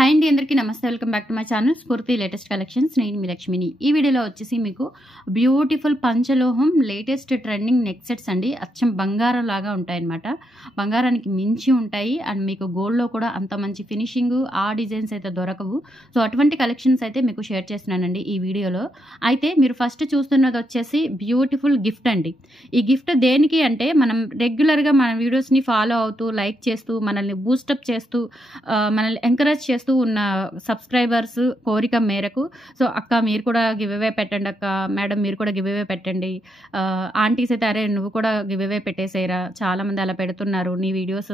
Hi అండి, అందరికీ నమస్తే. Welcome back to my channel Spoorthi latest collections. నేను మీ లక్ష్మిని. ఈ వీడియోలో వచ్చేసి మీకు బ్యూటిఫుల్ పంచలోహం లేటెస్ట్ ట్రెండింగ్ నెక్ సెట్స్ అండి. అచ్చం బంగారం లాగా ఉంటాయన్నమాట. బంగారానికి మించి ఉంటాయి అండ్ మీకు గోల్డ్లో కూడా అంత మంచి ఫినిషింగ్ ఆ డిజైన్స్ అయితే దొరకవు. సో అటువంటి కలెక్షన్స్ అయితే మీకు షేర్ చేస్తున్నానండి ఈ వీడియోలో. అయితే మీరు ఫస్ట్ చూస్తున్నది వచ్చేసి బ్యూటిఫుల్ గిఫ్ట్ అండి. ఈ గిఫ్ట్ దేనికి అంటే మనం రెగ్యులర్గా మన వీడియోస్ని ఫాలో అవుతూ లైక్ చేస్తూ మనల్ని బూస్టప్ చేస్తూ మనల్ని ఎంకరేజ్ చేస్తూ ఉన్న సబ్స్క్రైబర్స్ కోరిక మేరకు సో అక్క మీరు కూడా గివ్ అవే పెట్టండి, అక్క మేడం మీరు కూడా గివ్ అవే పెట్టండి, ఆంటీస్ అయితే అరే నువ్వు కూడా గివ్ అవే పెట్టేసేయరా, చాలామంది అలా పెడుతున్నారు, నీ వీడియోస్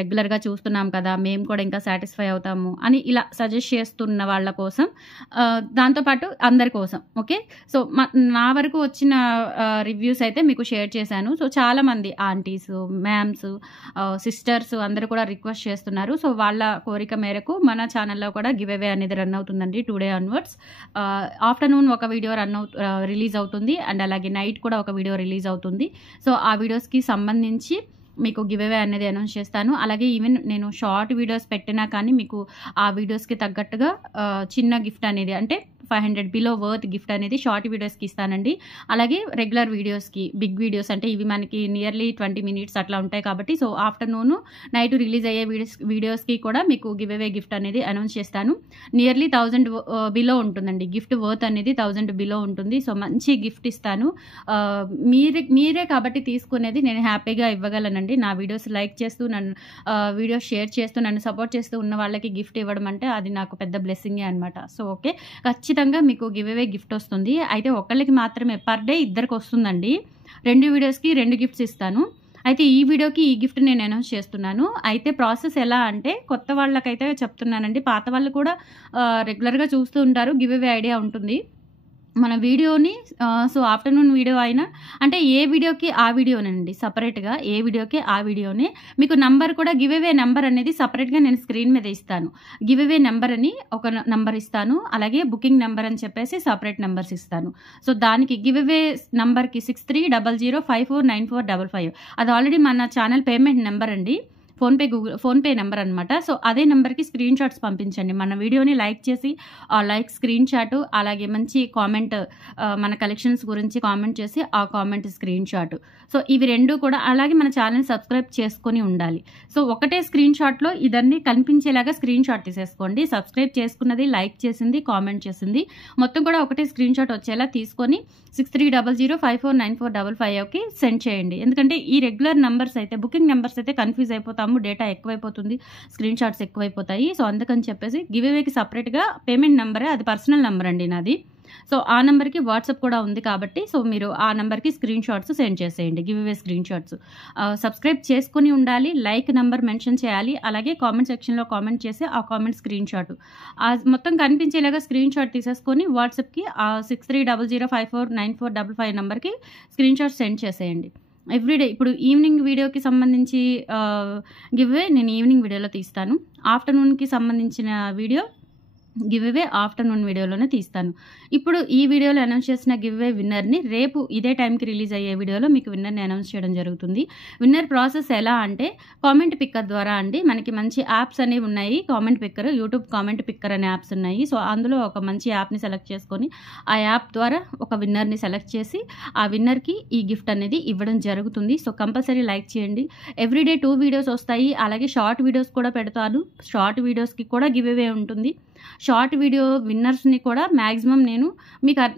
రెగ్యులర్గా చూస్తున్నాం కదా మేము కూడా ఇంకా సాటిస్ఫై అవుతాము అని ఇలా సజెస్ట్ చేస్తున్న వాళ్ళ కోసం, దాంతోపాటు అందరి కోసం. ఓకే, సో నా వరకు వచ్చిన రివ్యూస్ అయితే మీకు షేర్ చేశాను. సో చాలామంది ఆంటీస్, మ్యామ్స్, సిస్టర్స్ అందరూ కూడా రిక్వెస్ట్ చేస్తున్నారు. సో వాళ్ళ కోరిక మేరకు మన ఛానల్లో కూడా గివ్ అవే అనేది రన్ అవుతుందండి. టుడే ఆన్వర్డ్స్ ఆఫ్టర్నూన్ ఒక వీడియో రిలీజ్ అవుతుంది అండ్ అలాగే నైట్ కూడా ఒక వీడియో రిలీజ్ అవుతుంది. సో ఆ వీడియోస్కి సంబంధించి మీకు గివ్ అవే అనేది అనౌన్స్ చేస్తాను. అలాగే ఈవెన్ నేను షార్ట్ వీడియోస్ పెట్టినా కానీ మీకు ఆ వీడియోస్కి తగ్గట్టుగా చిన్న గిఫ్ట్ అనేది అంటే 500 బిలో వర్త్ గిఫ్ట్ అనేది షార్ట్ వీడియోస్కి ఇస్తానండి. అలాగే రెగ్యులర్ వీడియోస్కి బిగ్ వీడియోస్ అంటే ఇవి మనకి నియర్లీ 20 మినిట్స్ అట్లా ఉంటాయి కాబట్టి సో ఆఫ్టర్నూన్ నైట్ రిలీజ్ అయ్యే వీడియోస్కి కూడా మీకు గివ్ అవే గిఫ్ట్ అనేది అనౌన్స్ చేస్తాను. నియర్లీ 1000 బిలో ఉంటుందండి. గిఫ్ట్ వర్త్ అనేది 1000 బిలో ఉంటుంది. సో మంచి గిఫ్ట్ ఇస్తాను. మీరే కాబట్టి తీసుకునేది నేను హ్యాపీగా ఇవ్వగలనండి. నా వీడియోస్ లైక్ చేస్తూ నన్ను వీడియోస్ షేర్ చేస్తూ నన్ను సపోర్ట్ చేస్తూ ఉన్న వాళ్ళకి గిఫ్ట్ ఇవ్వడం అంటే అది నాకు పెద్ద బ్లెస్సింగే అనమాట. సో ఓకే, ఖచ్చితంగా మీకు గివ్ అవే గిఫ్ట్ వస్తుంది. అయితే ఒకళ్ళకి మాత్రమే పర్ డే ఇద్దరికి వస్తుందండి. 2 వీడియోస్కి 2 గిఫ్ట్స్ ఇస్తాను. అయితే ఈ వీడియోకి ఈ గిఫ్ట్ నేను అనౌన్స్ చేస్తున్నాను. అయితే ప్రాసెస్ ఎలా అంటే కొత్త వాళ్ళకైతే చెప్తున్నానండి, పాత వాళ్ళు కూడా రెగ్యులర్గా చూస్తూ ఉంటారు, గివ్ అవే ఐడియా ఉంటుంది. మన వీడియోని సో ఆఫ్టర్నూన్ వీడియో అయినా అంటే ఏ వీడియోకి ఆ వీడియోనండి, సపరేట్గా ఏ వీడియోకి ఆ వీడియోనే మీకు నంబర్ కూడా గివ్ అవే నెంబర్ అనేది సపరేట్గా నేను స్క్రీన్ మీద ఇస్తాను. గివ్ అవే నెంబర్ అని ఒక నంబర్ ఇస్తాను, అలాగే బుకింగ్ నెంబర్ అని చెప్పేసి సపరేట్ నెంబర్స్ ఇస్తాను. సో దానికి గివ్ అవే నెంబర్కి 6300549455 అది ఆల్రెడీ మన ఛానల్ పేమెంట్ నెంబర్ అండి, ఫోన్పే నెంబర్ అనమాట. సో అదే నెంబర్కి స్క్రీన్ షాట్స్ పంపించండి. మన వీడియోని లైక్ చేసి ఆ లైక్ స్క్రీన్ షాట్, అలాగే మంచి కామెంట్ మన కలెక్షన్స్ గురించి కామెంట్ చేసి ఆ కామెంట్ స్క్రీన్ షాట్. సో ఇవి 2 కూడా అలాగే మన ఛానల్ సబ్స్క్రైబ్ చేసుకొని ఉండాలి. సో ఒకటే స్క్రీన్ షాట్లో ఇదన్నీ కనిపించేలాగా స్క్రీన్ షాట్ తీసేసుకోండి. సబ్స్క్రైబ్ చేసుకున్నది, లైక్ చేసింది, కామెంట్ చేసింది మొత్తం కూడా ఒకటే స్క్రీన్ షాట్ వచ్చేలా తీసుకొని 6300549455కి సెండ్ చేయండి. ఎందుకంటే ఈ రెగ్యులర్ నెంబర్స్ అయితే బుకింగ్ నెంబర్స్ అయితే కన్ఫ్యూజ్ అయిపోతాము, డేటా ఎక్కువైపోతుంది, స్క్రీన్ షాట్స్ ఎక్కువైపోతాయి. సో అందుకని చెప్పేసి గివ్ అవేకి సపరేట్గా పేమెంట్ నెంబరే, అది పర్సనల్ నెంబర్ అండి నాది. సో ఆ నెంబర్కి వాట్సాప్ కూడా ఉంది కాబట్టి సో మీరు ఆ నెంబర్కి స్క్రీన్ షాట్స్ సెండ్ చేసేయండి, give away screen shots. Subscribe చేసుకుని ఉండాలి, లైక్ నెంబర్ మెన్షన్ చేయాలి, అలాగే కామెంట్ సెక్షన్లో కామెంట్ చేసి ఆ కామెంట్ స్క్రీన్ షాట్ మొత్తం కనిపించేలాగా స్క్రీన్ షాట్ తీసేసుకొని వాట్సాప్కి 6300549455 నెంబర్కి స్క్రీన్ షాట్ సెండ్ చేసేయండి. ఎవ్రీడే ఇప్పుడు ఈవినింగ్ వీడియోకి సంబంధించి గివ్ అవే నేను ఈవినింగ్ వీడియోలో తీస్తాను. ఆఫ్టర్నూన్కి సంబంధించిన వీడియో గివ్ అవే ఆఫ్టర్నూన్ వీడియోలోనే తీస్తాను. ఇప్పుడు ఈ వీడియోలో అనౌన్స్ చేసిన గివ్ అవే విన్నర్ని రేపు ఇదే టైంకి రిలీజ్ అయ్యే వీడియోలో మీకు విన్నర్ని అనౌన్స్ చేయడం జరుగుతుంది. విన్నర్ ప్రాసెస్ ఎలా అంటే కామెంట్ పిక్కర్ ద్వారా అండి. మనకి మంచి యాప్స్ అనేవి ఉన్నాయి, comment picker, YouTube comment picker అనే యాప్స్ ఉన్నాయి. సో అందులో ఒక మంచి యాప్ని సెలెక్ట్ చేసుకొని ఆ యాప్ ద్వారా ఒక విన్నర్ని సెలెక్ట్ చేసి ఆ విన్నర్కి ఈ గిఫ్ట్ అనేది ఇవ్వడం జరుగుతుంది. సో కంపల్సరీ లైక్ చేయండి. ఎవ్రీడే 2 వీడియోస్ వస్తాయి, అలాగే షార్ట్ వీడియోస్ కూడా పెడతాను. షార్ట్ వీడియోస్కి కూడా గివ్ అవే ఉంటుంది. షార్ట్ వీడియో విన్నర్స్ని కూడా మ్యాక్సిమం నేను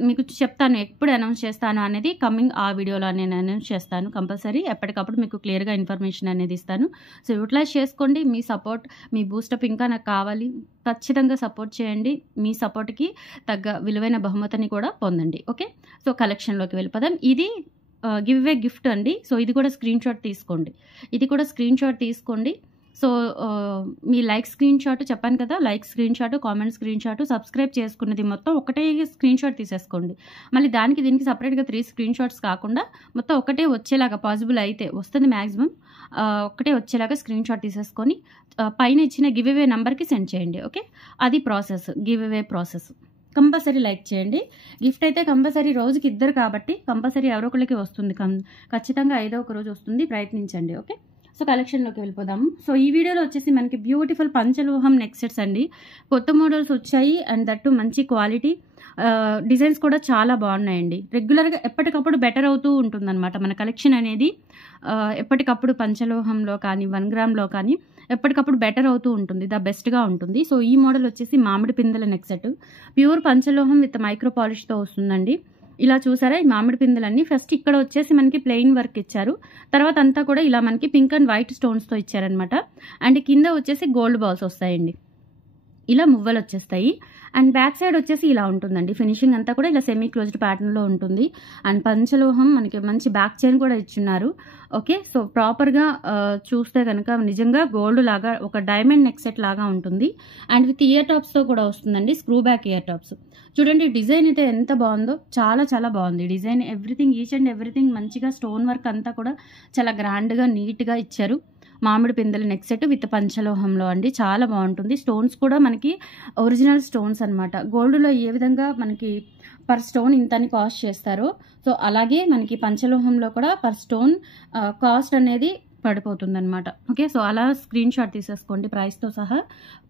మీకు చెప్తాను ఎప్పుడు అనౌన్స్ చేస్తాను అనేది, కమింగ్ ఆ వీడియోలో నేను అనౌన్స్ చేస్తాను. కంపల్సరీ ఎప్పటికప్పుడు మీకు క్లియర్గా ఇన్ఫర్మేషన్ అనేది ఇస్తాను. సో యూటిలైజ్ చేసుకోండి. మీ సపోర్ట్, మీ బూస్టప్ ఇంకా నాకు కావాలి. ఖచ్చితంగా సపోర్ట్ చేయండి. మీ సపోర్ట్కి తగ్గ విలువైన బహుమతిని కూడా పొందండి. ఓకే, సో కలెక్షన్లోకి వెళ్ళిపోదాం. ఇది గివ్ అవే గిఫ్ట్ అండి. సో ఇది కూడా స్క్రీన్ షాట్ తీసుకోండి, ఇది కూడా స్క్రీన్ షాట్ తీసుకోండి. సో మీ లైక్ స్క్రీన్ షాట్ చెప్పాను కదా, like screen shot, comment screen shot, subscribe చేసుకున్నది మొత్తం ఒకటే స్క్రీన్ షాట్ తీసేసుకోండి. మళ్ళీ దానికి దీనికి సపరేట్గా 3 స్క్రీన్ షాట్స్ కాకుండా మొత్తం ఒకటే వచ్చేలాగా, పాసిబుల్ అయితే వస్తుంది మ్యాక్సిమం ఒకటే వచ్చేలాగా స్క్రీన్ షాట్ తీసేసుకొని పైన ఇచ్చిన గివ్ అవే నెంబర్కి సెండ్ చేయండి. ఓకే, అది process, give away process. Compulsory like చేయండి. గిఫ్ట్ అయితే కంపల్సరీ రోజుకి 2 కాబట్టి కంపల్సరీ ఎవరో ఒకరికి వస్తుంది, ఖచ్చితంగా ఏదో ఒక రోజు వస్తుంది, ప్రయత్నించండి. ఓకే, సో కలెక్షన్లోకి వెళ్ళిపోదాము. సో ఈ వీడియోలో వచ్చేసి మనకి బ్యూటిఫుల్ పంచలోహం నెక్ సెట్స్ అండి. కొత్త మోడల్స్ వచ్చాయి అండ్ దట్టు మంచి క్వాలిటీ, డిజైన్స్ కూడా చాలా బాగున్నాయండి. రెగ్యులర్గా ఎప్పటికప్పుడు బెటర్ అవుతూ ఉంటుందన్నమాట మన కలెక్షన్ అనేది. ఎప్పటికప్పుడు పంచలోహంలో కానీ 1 గ్రామ్లో కానీ ఎప్పటికప్పుడు బెటర్ అవుతూ ఉంటుంది, ద బెస్ట్గా ఉంటుంది. సో ఈ మోడల్ వచ్చేసి మామిడి పిందెల నెక్ సెట్, ప్యూర్ పంచలోహం విత్ మైక్రో పాలిష్తో వస్తుందండి. ఇలా చూసారా ఈ మామిడి పిందెలన్నీ. ఫస్ట్ ఇక్కడ వచ్చేసి మనకి ప్లెయిన్ వర్క్ ఇచ్చారు, తర్వాత అంతా కూడా ఇలా మనకి పింక్ అండ్ వైట్ స్టోన్స్తో ఇచ్చారనమాట. అండ్ కింద వచ్చేసి గోల్డ్ బాల్స్ వస్తాయండి, ఇలా మువ్వలు వచ్చేస్తాయి. అండ్ బ్యాక్ సైడ్ వచ్చేసి ఇలా ఉంటుందండి. ఫినిషింగ్ అంతా కూడా ఇలా సెమీ క్లోజ్డ్ ప్యాటర్న్లో ఉంటుంది. అండ్ పంచలోహం మనకి మంచి బ్యాక్ చైన్ కూడా ఇచ్చున్నారు. ఓకే, సో ప్రాపర్గా చూస్తే కనుక నిజంగా గోల్డ్ లాగా ఒక డైమండ్ నెక్ సెట్ లాగా ఉంటుంది. అండ్ విత్ ఇయర్ టాప్స్తో కూడా వస్తుందండి, స్క్రూ బ్యాక్ ఇయర్ టాప్స్. చూడండి డిజైన్ అయితే ఎంత బాగుందో, చాలా చాలా బాగుంది design. Everything, each and everything మంచిగా స్టోన్ వర్క్ అంతా కూడా చాలా గ్రాండ్గా నీట్గా ఇచ్చారు. మామిడి పిందెల నెక్ సెట్ విత్ పంచలోహంలో అండి, చాలా బాగుంటుంది. స్టోన్స్ కూడా మనకి ఒరిజినల్ స్టోన్స్ అనమాట. గోల్డ్లో ఏ విధంగా మనకి పర్ స్టోన్ ఇంతని కాస్ట్ చేస్తారో, సో అలాగే మనకి పంచలోహంలో కూడా పర్ స్టోన్ కాస్ట్ అనేది పడిపోతుంది అనమాట. ఓకే, సో అలా స్క్రీన్ షాట్ తీసేసుకోండి ప్రైస్తో సహా.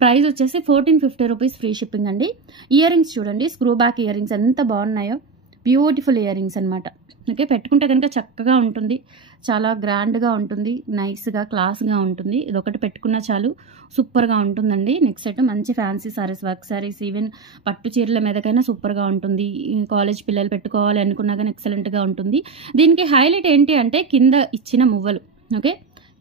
ప్రైస్ వచ్చేసి 1450 రూపీస్, ఫ్రీ షిప్పింగ్ అండి. ఇయర్ రింగ్స్ చూడండి, స్క్రూ బ్యాక్ ఇయర్ రింగ్స్ ఎంత బాగున్నాయో, బ్యూటిఫుల్ ఇయర్ రింగ్స్ అనమాట. ఓకే, పెట్టుకుంటే కనుక చక్కగా ఉంటుంది, చాలా గ్రాండ్గా ఉంటుంది, నైస్గా క్లాస్గా ఉంటుంది. ఇది ఒకటి పెట్టుకున్నా చాలు, సూపర్గా ఉంటుందండి నెక్ సెట్. మంచి fancy saris, work saris, even పట్టు చీరల మీదకైనా సూపర్గా ఉంటుంది. కాలేజ్ పిల్లలు పెట్టుకోవాలి అనుకున్నా కానీ ఎక్సలెంట్గా ఉంటుంది. దీనికి హైలైట్ ఏంటి అంటే కింద ఇచ్చిన మువ్వలు. ఓకే,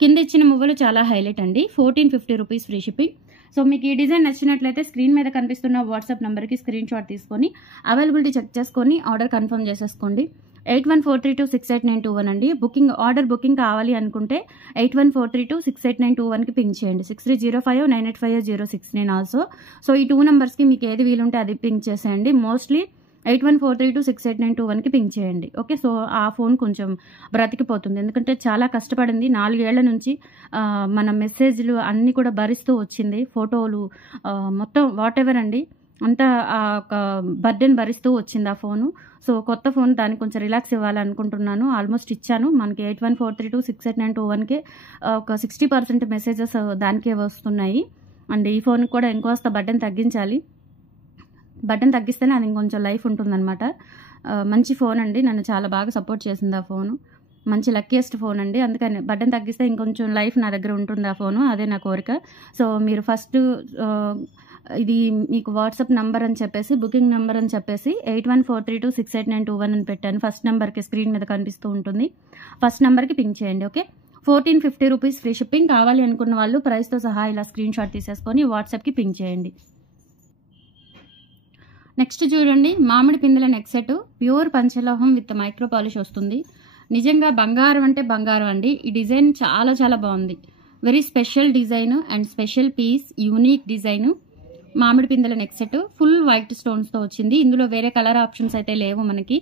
కింద ఇచ్చిన మువ్వలు చాలా హైలైట్ అండి. 1450 రూపీస్, ఫ్రీ షిప్పింగ్. సో మీకు ఈ డిజైన్ నచ్చినట్లయితే స్క్రీన్ మీద కనిపిస్తున్న వాట్సాప్ నెంబర్కి స్క్రీన్ షాట్ తీసుకొని అవైలబిలిటీ చెక్ చేసుకొని ఆర్డర్ కన్ఫర్మ్ చేసేసుకోండి. 8143268921 అండి. ఆర్డర్ బుకింగ్ కావాలి అనుకుంటే 8143268921కి పింక్ చేయండి. 6305985069 ఆల్సో. సో ఈ 2 నెంబర్స్కి మీకు ఏది వీలుంటే అది పింక్ చేసేయండి. మోస్ట్లీ 8143268921కి పింక్ చేయండి. ఓకే, సో ఆ ఫోన్ కొంచెం బ్రతికిపోతుంది, ఎందుకంటే చాలా కష్టపడింది 4 ఏళ్ల నుంచి. మన మెసేజ్లు అన్నీ కూడా భరిస్తూ వచ్చింది, ఫోటోలు మొత్తం వాట్ ఎవర్ అండి, అంతా ఒక బర్డెన్ భరిస్తూ వచ్చింది ఆ ఫోను. సో కొత్త ఫోన్, దానికి కొంచెం రిలాక్స్ ఇవ్వాలనుకుంటున్నాను. ఆల్మోస్ట్ ఇచ్చాను. మనకి 8143268921కే ఒక 60% మెసేజెస్ దానికే వస్తున్నాయి. అండ్ ఈ ఫోన్కి కూడా ఇంకోస్త బర్డెన్ తగ్గించాలి. బటన్ తగ్గిస్తేనే అది ఇంకొంచెం లైఫ్ ఉంటుందన్నమాట. మంచి ఫోన్ అండి, నన్ను చాలా బాగా సపోర్ట్ చేసింది ఆ ఫోను. మంచి లక్కీయెస్ట్ ఫోన్ అండి, అందుకని బటన్ తగ్గిస్తే ఇంకొంచెం లైఫ్ నా దగ్గర ఉంటుంది ఆ ఫోను. అదే నా కోరిక. సో మీరు ఫస్ట్ ఇది మీకు వాట్సాప్ నెంబర్ అని చెప్పేసి, బుకింగ్ నెంబర్ అని చెప్పేసి 8143268921 అని పెట్టాను. ఫస్ట్ నెంబర్కి స్క్రీన్ మీద కనిపిస్తూ ఉంటుంది, ఫస్ట్ నెంబర్కి పింక్ చేయండి. Okay, 1450 rupees, free shipping. కావాలి అనుకున్న వాళ్ళు ప్రైస్తో సహా ఇలా స్క్రీన్ షాట్ తీసేసుకొని వాట్సాప్కి పింక్ చేయండి. నెక్స్ట్ చూడండి, మామిడి పిందెల నెక్ సెట్, ప్యూర్ పంచలోహం విత్ మైక్రో పాలిష్ వస్తుంది. నిజంగా బంగారం అంటే బంగారం అండి. ఈ డిజైన్ చాలా చాలా బాగుంది, very special design and special piece, unique design. మామిడి పిందెల నెక్ సెట్ ఫుల్ వైట్ స్టోన్స్తో వచ్చింది. ఇందులో వేరే కలర్ ఆప్షన్స్ అయితే లేవు మనకి.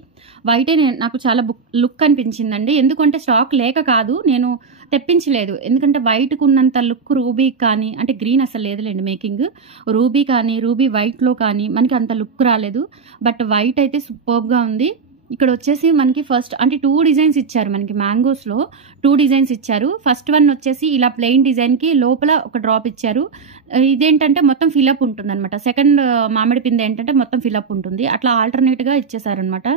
వైటే నాకు చాలా లుక్ అనిపించిందండి, ఎందుకంటే స్టాక్ లేక కాదు, నేను తెప్పించలేదు. ఎందుకంటే వైట్కు ఉన్నంత లుక్ రూబీ కానీ, అంటే గ్రీన్ అసలు లేదులేండి మేకింగ్, రూబీ కానీ రూబీ వైట్లో కానీ మనకి అంత లుక్ రాలేదు. బట్ వైట్ అయితే సూపర్గా ఉంది. ఇక్కడ వచ్చేసి మనకి ఫస్ట్ అంటే 2 డిజైన్స్ ఇచ్చారు మనకి. మ్యాంగోస్లో 2 డిజైన్స్ ఇచ్చారు. ఫస్ట్ వన్ వచ్చేసి ఇలా ప్లెయిన్ డిజైన్కి లోపల ఒక డ్రాప్ ఇచ్చారు. ఇదేంటంటే మొత్తం ఫిలప్ ఉంటుంది అనమాట. సెకండ్ మామిడి పిందె ఏంటంటే మొత్తం ఫిలప్ ఉంటుంది. అట్లా ఆల్టర్నేట్గా ఇచ్చేసారనమాట.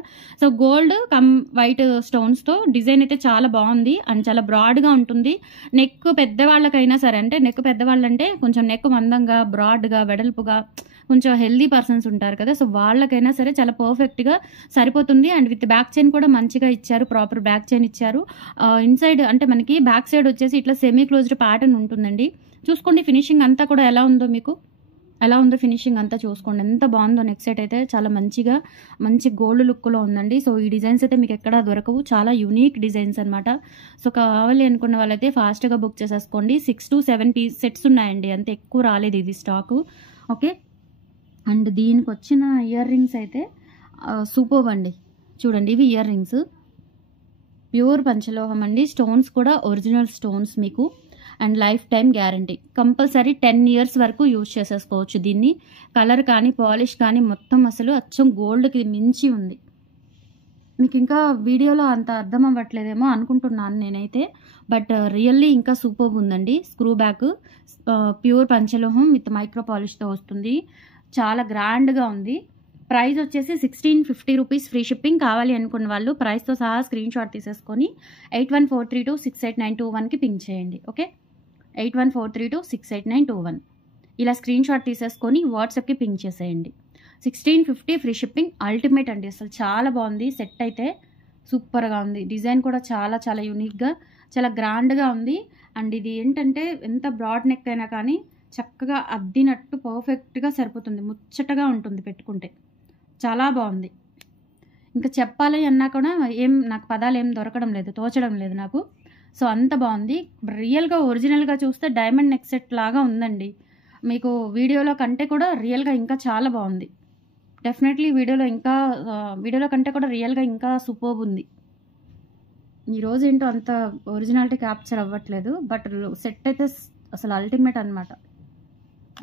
సో గోల్డ్ కమ్ వైట్ స్టోన్స్తో డిజైన్ అయితే చాలా బాగుంది అండ్ చాలా బ్రాడ్గా ఉంటుంది. నెక్ పెద్దవాళ్ళకైనా సరే, అంటే నెక్ పెద్దవాళ్ళంటే కొంచెం నెక్ మందంగా, బ్రాడ్గా, వెడల్పుగా, కొంచెం హెల్దీ పర్సన్స్ ఉంటారు కదా, సో వాళ్ళకైనా సరే చాలా పర్ఫెక్ట్గా సరిపోతుంది. అండ్ విత్ బ్యాక్ చైన్ కూడా మంచిగా ఇచ్చారు, ప్రాపర్ బ్యాక్ చైన్ ఇచ్చారు. ఇన్సైడ్ అంటే మనకి బ్యాక్ సైడ్ వచ్చేసి ఇట్లా సెమీ క్లోజ్డ్ ప్యాటర్న్ ఉంటుందండి. చూసుకోండి ఫినిషింగ్ అంతా కూడా ఎలా ఉందో, మీకు ఎలా ఉందో ఫినిషింగ్ అంతా చూసుకోండి, ఎంత బాగుందో. నెక్ సెట్ అయితే చాలా మంచిగా మంచి గోల్డ్ లుక్లో ఉందండి. సో ఈ డిజైన్స్ అయితే మీకు ఎక్కడా దొరకవు, చాలా యూనిక్ డిజైన్స్ అనమాట. సో కావాలి అనుకున్న వాళ్ళైతే ఫాస్ట్గా బుక్ చేసేసుకోండి. 6 to 7 సెట్స్ ఉన్నాయండి, అంతే, ఎక్కువ రాలేదు ఇది స్టాకు. ఓకే, అండ్ దీనికి వచ్చిన ఇయర్ రింగ్స్ అయితే సూపర్ అండి. చూడండి, ఇవి ఇయర్ రింగ్స్, ప్యూర్ పంచలోహం అండి. స్టోన్స్ కూడా ఒరిజినల్ స్టోన్స్ మీకు. And life time guarantee, compulsory 10 years వరకు యూజ్ చేసేసుకోవచ్చు దీన్ని. కలర్ కానీ పాలిష్ కానీ మొత్తం అసలు అచ్చం గోల్డ్కి మించి ఉంది. మీకు ఇంకా వీడియోలో అంత అర్థం అవ్వట్లేదేమో అనుకుంటున్నాను నేనైతే. బట్ రియల్లీ ఇంకా సూపర్బ్ ఉందండి. స్క్రూ బ్యాక్ ప్యూర్ పంచలోహం విత్ మైక్రో పాలిష్తో వస్తుంది. చాలా గ్రాండ్గా ఉంది. ప్రైస్ వచ్చేసి 1650 రూపీస్. Free shipping. కావాలి అనుకున్న వాళ్ళు ప్రైస్తో సహా స్క్రీన్ షాట్ తీసేసుకొని 8143268921కి పింక్ చేయండి. ఓకే, 8143268921 ఇలా స్క్రీన్ షాట్ తీసేసుకొని వాట్సాప్కి పింక్ చేసేయండి. 1650 ఫ్రీ షిప్పింగ్. అల్టిమేట్ అండి, అసలు చాలా బాగుంది. సెట్ అయితే సూపర్గా ఉంది. డిజైన్ కూడా చాలా చాలా యూనిక్గా చాలా గ్రాండ్గా ఉంది. అండ్ ఇది ఏంటంటే ఎంత బ్రాడ్ నెక్ అయినా కానీ చక్కగా అద్దినట్టు పర్ఫెక్ట్గా సరిపోతుంది. ముచ్చటగా ఉంటుంది పెట్టుకుంటే. చాలా బాగుంది. ఇంకా చెప్పాలి అన్నా కూడా నాకు పదాలు ఏం దొరకడం లేదు, తోచడం లేదు నాకు. సో అంత బాగుంది. రియల్గా ఒరిజినల్గా చూస్తే డైమండ్ నెక్ సెట్ లాగా ఉందండి. మీకు వీడియోలో కంటే కూడా రియల్గా ఇంకా చాలా బాగుంది. డెఫినెట్లీ వీడియోలో కంటే కూడా రియల్గా ఇంకా సూపర్బ్ ఉంది. ఈరోజు ఏంటో అంత ఒరిజినాలిటీ క్యాప్చర్ అవ్వట్లేదు. బట్ సెట్ అయితే అసలు అల్టిమేట్ అనమాట.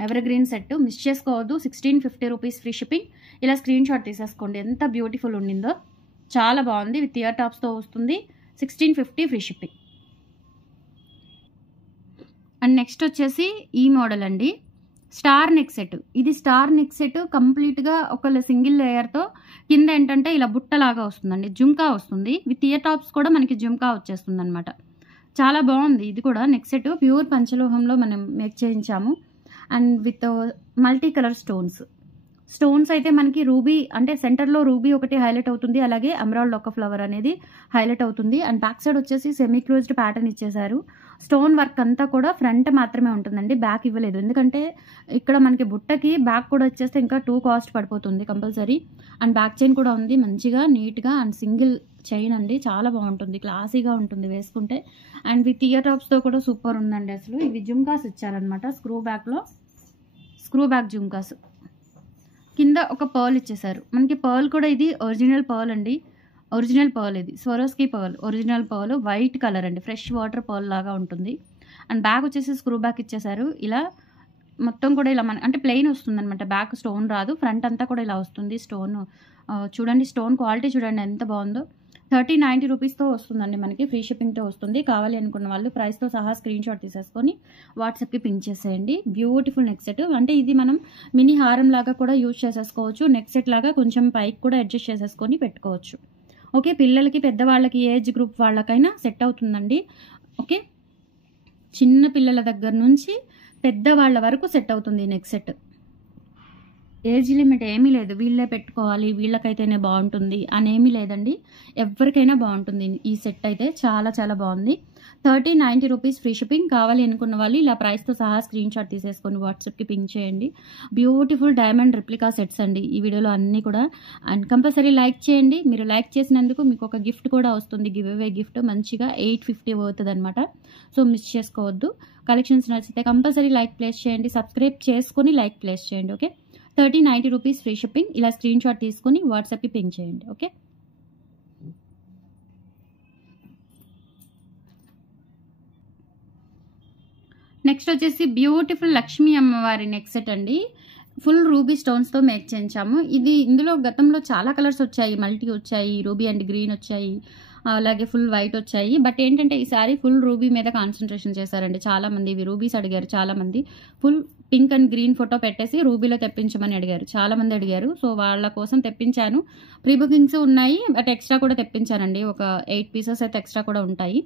ఎవర్ గ్రీన్ సెట్ మిస్ చేసుకోవద్దు. 1650 రూపీస్ ఫ్రీ షిప్పింగ్. ఇలా స్క్రీన్ షాట్ తీసేసుకోండి. ఎంత బ్యూటిఫుల్ ఉండిందో, చాలా బాగుంది. విత్ ఇయర్ టాప్స్తో వస్తుంది. 1650 ఫ్రీ షిప్పింగ్. అండ్ నెక్స్ట్ వచ్చేసి ఈ మోడల్ అండి, స్టార్ నెక్ సెట్. ఇది స్టార్ నెక్ సెట్ కంప్లీట్గా ఒక సింగిల్ లేయర్తో కింద ఏంటంటే ఇలా బుట్టలాగా వస్తుందండి. జుంకా వస్తుంది. విత్ ఇయర్ టాప్స్ కూడా మనకి జుంకా వచ్చేస్తుంది అనమాట. చాలా బాగుంది. ఇది కూడా నెక్ సెట్ ప్యూర్ పంచలోహంలో మనం మేక్ చేయించాము. And with multi colour stones అయితే మనకి రూబీ అంటే సెంటర్లో రూబీ ఒకటి హైలైట్ అవుతుంది. అలాగే ఎమరాల్డ్ ఒక ఫ్లవర్ అనేది హైలైట్ అవుతుంది. అండ్ బ్యాక్ సైడ్ వచ్చేసి సెమీ క్లోజ్డ్ ప్యాటర్న్ ఇచ్చేసారు. స్టోన్ వర్క్ అంతా కూడా ఫ్రంట్ మాత్రమే ఉంటుందండి, బ్యాక్ ఇవ్వలేదు. ఎందుకంటే ఇక్కడ మనకి బుట్టకి బ్యాక్ కూడా వచ్చేస్తే ఇంకా 2 కాస్ట్ పడిపోతుంది కంపల్సరీ. అండ్ బ్యాక్ చైన్ కూడా ఉంది మంచిగా నీట్గా. అండ్ సింగిల్ చైన్ అండి, చాలా బాగుంటుంది, క్లాసీగా ఉంటుంది వేసుకుంటే. అండ్ విత్ ఇయర్ టాప్స్తో కూడా సూపర్ ఉందండి. అసలు ఇవి జుమ్కాస్ ఇచ్చారనమాట. Screw back jhumkas. కింద ఒక పర్ల్ ఇచ్చేసారు మనకి. పర్ల్ కూడా ఇది ఒరిజినల్ పర్ల్ అండి. ఒరిజినల్ పర్ల్ ఇది Swarovski pearl. Original pearl white colour అండి, ఫ్రెష్ వాటర్ పర్ల్ లాగా ఉంటుంది. అండ్ బ్యాక్ వచ్చేసి స్క్రూ బ్యాక్ ఇచ్చేసారు. ఇలా మొత్తం కూడా ఇలా అంటే ప్లెయిన్ వస్తుంది అనమాట. బ్యాక్ స్టోన్ రాదు, ఫ్రంట్ అంతా కూడా ఇలా వస్తుంది స్టోన్. చూడండి స్టోన్ క్వాలిటీ చూడండి ఎంత బాగుందో. 1390 రూపీస్తో వస్తుందండి మనకి. ఫ్రీ షిప్పింగ్తో వస్తుంది. కావాలి అనుకున్న వాళ్ళు ప్రైస్తో సహా స్క్రీన్ షాట్ తీసేసుకొని వాట్సాప్కి పింక్ చేసేయండి. Beautiful neck set. అంటే ఇది మనం మినీ హారం లాగా కూడా యూజ్ చేసేసుకోవచ్చు. నెక్ సెట్ లాగా కొంచెం పైకి కూడా అడ్జస్ట్ చేసేసుకొని పెట్టుకోవచ్చు. ఓకే, పిల్లలకి పెద్దవాళ్ళకి ఏజ్ గ్రూప్ వాళ్ళకైనా సెట్ అవుతుందండి. ఓకే, చిన్న పిల్లల దగ్గర నుంచి పెద్దవాళ్ళ వరకు సెట్ అవుతుంది నెక్ సెట్. ఏజ్ లిమిట్ ఏమీ లేదు. వీళ్ళే పెట్టుకోవాలి, వీళ్ళకైతేనే బాగుంటుంది అనేమీ లేదండి. ఎవరికైనా బాగుంటుంది ఈ సెట్ అయితే. చాలా చాలా బాగుంది. 1390 రూపీస్ ఫ్రీ షిప్పింగ్. కావాలి అనుకున్న వాళ్ళు ఇలా ప్రైస్తో సహా స్క్రీన్ షాట్ తీసేసుకొని వాట్సాప్కి పింక్ చేయండి. బ్యూటిఫుల్ డైమండ్ రిప్లికా సెట్స్ అండి ఈ వీడియోలో అన్నీ కూడా. అండ్ కంపల్సరీ లైక్ చేయండి. మీరు లైక్ చేసినందుకు మీకు ఒక గిఫ్ట్ కూడా వస్తుంది, గివ్ అవే గిఫ్ట్. మంచిగా 850 అవుతుంది అనమాట. సో మిస్ చేసుకోవద్దు. కలెక్షన్స్ నచ్చితే కంపల్సరీ లైక్ ప్లేస్ చేయండి. సబ్స్క్రైబ్ చేసుకొని లైక్ ప్లేస్ చేయండి. Okay, 1390 rupees free shipping. ఇలా స్క్రీన్ షాట్ తీసుకొని వాట్సాప్కి పింక్ చేయండి. ఓకే, నెక్స్ట్ వచ్చేసి బ్యూటిఫుల్ లక్ష్మీ అమ్మవారి నెక్ సెట్ అండి. ఫుల్ రూబీ స్టోన్స్తో మేక్ చేయించాము. ఇందులో గతంలో చాలా కలర్స్ వచ్చాయి, మల్టీ వచ్చాయి, రూబీ అండ్ గ్రీన్ వచ్చాయి, అలాగే ఫుల్ వైట్ వచ్చాయి. బట్ ఏంటంటే ఈసారి ఫుల్ రూబీ మీద కాన్సన్ట్రేషన్ చేశారండి చాలామంది. ఇవి రూబీస్ అడిగారు చాలామంది. Full pink and green photo పెట్టేసి రూబీలో తెప్పించమని అడిగారు, చాలామంది అడిగారు. సో వాళ్ళ కోసం తెప్పించాను. ప్రీ బుకింగ్స్ ఉన్నాయి, బట్ ఎక్స్ట్రా కూడా తెప్పించానండి. ఒక 8 పీసెస్ అయితే ఎక్స్ట్రా కూడా ఉంటాయి.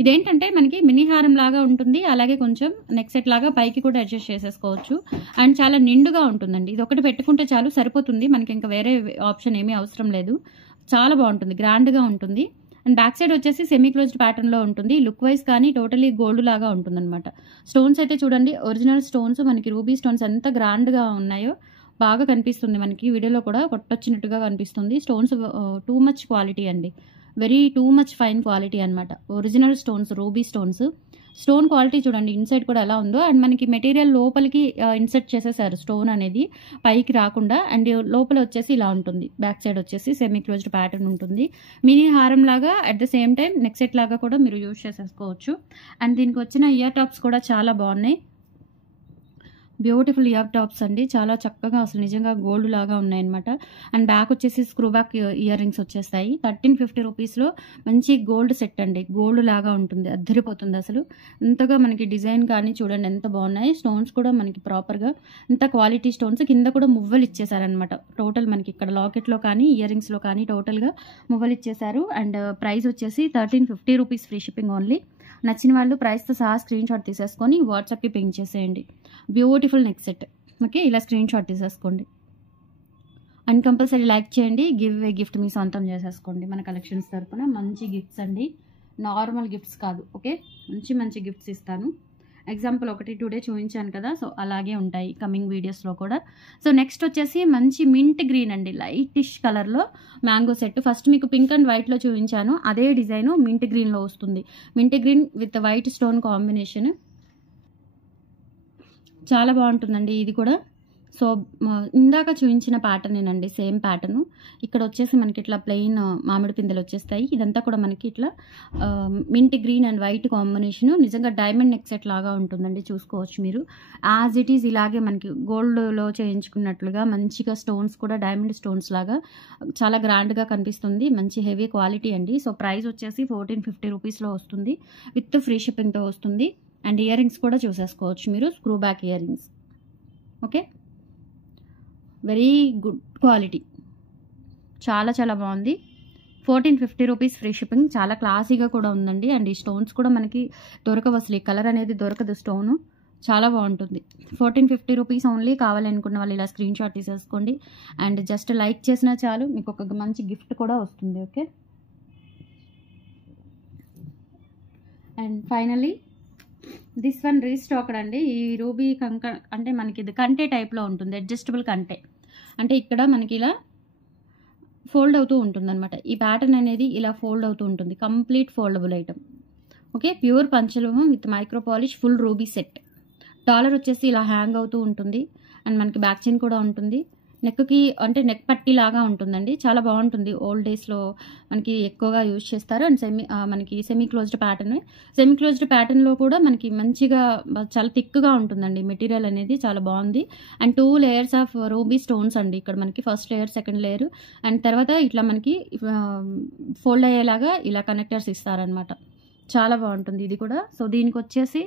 ఇదేంటంటే మనకి మినీ హారం లాగా ఉంటుంది, అలాగే కొంచెం నెక్ సెట్ లాగా పైకి కూడా అడ్జస్ట్ చేసేసుకోవచ్చు. అండ్ చాలా నిండుగా ఉంటుందండి. ఇది ఒకటి పెట్టుకుంటే చాలు, సరిపోతుంది మనకి. ఇంకా వేరే ఆప్షన్ ఏమీ అవసరం లేదు. చాలా బాగుంటుంది, గ్రాండ్గా ఉంటుంది. అండ్ బ్యాక్ సైడ్ వచ్చేసి సెమీ క్లోజ్డ్ ప్యాటర్న్లో ఉంటుంది. లుక్ వైజ్ కానీ టోటలీ గోల్డ్ లాగా ఉంటుందన్నమాట. స్టోన్స్ అయితే చూడండి, ఒరిజినల్ స్టోన్స్ మనకి రూబీ స్టోన్స్ ఎంత గ్రాండ్గా ఉన్నాయో బాగా కనిపిస్తుంది మనకి. వీడియోలో కూడా కొట్టొచ్చినట్టుగా కనిపిస్తుంది. స్టోన్స్ టూ మచ్ క్వాలిటీ అండి, very too much fine quality అనమాట. Original stones, ruby stones. Stone quality చూడండి ఇన్సైడ్ కూడా ఎలా ఉందో. అండ్ మనకి మెటీరియల్ లోపలికి ఇన్సర్ట్ చేసేసారు స్టోన్ అనేది పైకి రాకుండా. అండ్ లోపల వచ్చేసి ఇలా ఉంటుంది. బ్యాక్ సైడ్ వచ్చేసి సెమీ క్లోజ్డ్ ప్యాటర్న్ ఉంటుంది. మినీ హారం లాగా at the same time neck set లాగా కూడా మీరు యూజ్ చేసేసుకోవచ్చు. అండ్ దీనికి వచ్చిన ఇయర్ టాప్స్ కూడా చాలా బాగున్నాయి. బ్యూటిఫుల్ ఇయర్ టాప్స్ అండి. చాలా చక్కగా అసలు నిజంగా గోల్డ్ లాగా ఉన్నాయన్నమాట. అండ్ బ్యాక్ వచ్చేసి స్క్రూ బ్యాక్ ఇయర్ రింగ్స్ వచ్చేస్తాయి. 1350 రూపీస్లో మంచి గోల్డ్ సెట్ అండి. గోల్డ్ లాగా ఉంటుంది, అద్దరిపోతుంది అసలు. ఇంతగా మనకి డిజైన్ కానీ చూడండి ఎంత బాగున్నాయి. స్టోన్స్ కూడా మనకి ప్రాపర్గా ఇంత క్వాలిటీ స్టోన్స్, కింద కూడా మువ్వలు ఇచ్చేసారనమాట. టోటల్ మనకి ఇక్కడ లాకెట్లో కానీ ఇయర్ రింగ్స్లో కానీ టోటల్గా మువ్వలు ఇచ్చేసారు. అండ్ ప్రైస్ వచ్చేసి 1350 రూపీస్, ఫ్రీ షిప్పింగ్ ఓన్లీ. నచ్చిన వాళ్ళు ప్రైస్తో సహా స్క్రీన్ షాట్ తీసేసుకొని వాట్సాప్కి పింక్ చేసేయండి. Beautiful neck set. ఓకే, ఇలా స్క్రీన్ షాట్ తీసేసుకోండి. అండ్ కంపల్సరీ లైక్ చేయండి. గివ్ అవే గిఫ్ట్ మీ సొంతం చేసేసుకోండి మన కలెక్షన్స్ తరపున. మంచి గిఫ్ట్స్ అండి, నార్మల్ గిఫ్ట్స్ కాదు. ఓకే, మంచి మంచి గిఫ్ట్స్ ఇస్తాను. ఎగ్జాంపుల్ 1-2 డే చూపించాను కదా, సో అలాగే ఉంటాయి కమింగ్ వీడియోస్లో కూడా. సో నెక్స్ట్ వచ్చేసి మంచి మింట్ గ్రీన్ అండి, లైటిష్ కలర్లో మ్యాంగో సెట్. ఫస్ట్ మీకు పింక్ అండ్ వైట్లో చూపించాను, అదే డిజైన్ మింట్ గ్రీన్లో వస్తుంది. Mint green with white stone combination చాలా బాగుంటుందండి ఇది కూడా. సో ఇందాక చూపించిన ప్యాటర్నేనండి, సేమ్ ప్యాటర్ను. ఇక్కడ వచ్చేసి మనకి ఇట్లా ప్లెయిన్ మామిడి పిందెలు వచ్చేస్తాయి. ఇదంతా కూడా మనకి ఇట్లా mint green and white combination. నిజంగా డైమండ్ నెక్ సెట్ లాగా ఉంటుందండి, చూసుకోవచ్చు మీరు. యాజ్ ఇట్ ఈజ్ ఇలాగే మనకి గోల్డ్లో చేయించుకున్నట్లుగా మంచిగా స్టోన్స్ కూడా డైమండ్ స్టోన్స్ లాగా చాలా గ్రాండ్గా కనిపిస్తుంది. మంచి హెవీ క్వాలిటీ అండి. సో ప్రైస్ వచ్చేసి 1450 రూపీస్లో వస్తుంది, విత్ ఫ్రీ షిప్పింగ్తో వస్తుంది. అండ్ ఇయర్ రింగ్స్ కూడా చూసేసుకోవచ్చు మీరు, screw back ear rings. Okay, very good quality, చాలా చాలా బాగుంది. 1450 రూపీస్, ఫ్రీ షిప్పింగ్. చాలా క్లాసీగా కూడా ఉందండి. అండ్ ఈ స్టోన్స్ కూడా మనకి దొరకవు అసలు, ఈ కలర్ అనేది దొరకదు స్టోను, చాలా బాగుంటుంది. 1450 రూపీస్ ఓన్లీ. కావాలనుకున్న వాళ్ళు ఇలా స్క్రీన్ షాట్ తీసేసుకోండి. అండ్ జస్ట్ లైక్ చేసినా చాలు, మీకు ఒక మంచి గిఫ్ట్ కూడా వస్తుంది. Okay, and finally this one restocked అండి. ఈ రూబీ అంటే మనకి ఇది కంటే టైప్లో ఉంటుంది, అడ్జస్టబుల్ కంటే. అంటే ఇక్కడ మనకి ఇలా ఫోల్డ్ అవుతూ ఉంటుంది అనమాట. ఈ ప్యాటర్న్ అనేది ఇలా ఫోల్డ్ అవుతూ ఉంటుంది, complete foldable item. Okay, pure పంచలోహం with micro polish full ruby set. Dollar వచ్చేసి ఇలా హ్యాంగ్ అవుతూ ఉంటుంది. అండ్ మనకి బ్యాక్ చైన్ కూడా ఉంటుంది. నెక్కి అంటే నెక్ పట్టీ లాగా ఉంటుందండి, చాలా బాగుంటుంది. ఓల్డ్ డేస్లో మనకి ఎక్కువగా యూజ్ చేస్తారు. అండ్ మనకి semi closed pattern. Semi closed ప్యాటర్న్లో కూడా మనకి మంచిగా చాలా థిక్గా ఉంటుందండి మెటీరియల్ అనేది, చాలా బాగుంది. And 2 layers of ruby stones అండి. ఇక్కడ మనకి first layer, second layer, and తర్వాత ఇట్లా మనకి ఫోల్డ్ అయ్యేలాగా ఇలా కనెక్టర్స్ ఇస్తారనమాట. చాలా బాగుంటుంది ఇది కూడా. సో దీనికి వచ్చేసి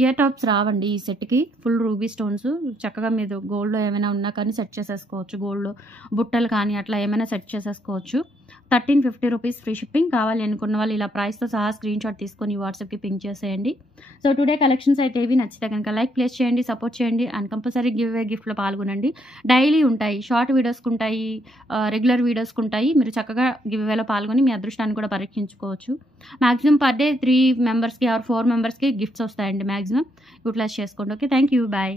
ఇయర్ టాప్స్ రావండి ఈ సెట్కి. ఫుల్ రూబీ స్టోన్స్ చక్కగా మీరు గోల్డ్లో ఏమైనా ఉన్నా కానీ సెట్ చేసేసుకోవచ్చు. గోల్డ్ బుట్టలు కానీ అట్లా ఏమైనా సెట్ చేసేసుకోవచ్చు. 1350 రూపీస్, ఫ్రీ షిప్పింగ్. కావాలి అనుకున్న వాళ్ళు ఇలా ప్రైస్తో సహా స్క్రీన్ షాట్ తీసుకొని వాట్సాప్కి పింక్ చేసేయండి. సో టుడే కలెక్షన్స్ అయితే ఇవి. నచ్చితే కనుక లైక్ ప్లేస్ చేయండి, సపోర్ట్ చేయండి. అండ్ కంపల్సరీ గివ్ అవే గిఫ్ట్లో పాల్గొనండి. డైలీ ఉంటాయి, షార్ట్ వీడియోస్కి ఉంటాయి, రెగ్యులర్ వీడియోస్కి ఉంటాయి. మీరు చక్కగా గివ్ అవేలో పాల్గొని మీ అదృష్టాన్ని కూడా పరీక్షించుకోవచ్చు. మ్యాక్సిమం పర్ డే 3 మెంబర్స్కి ఆర్ 4 మెంబర్స్కి గిఫ్ట్స్ వస్తాయండి మ్యాక్సిమం. యూటిలైజ్ చేసుకోండి. Okay, thank you, bye.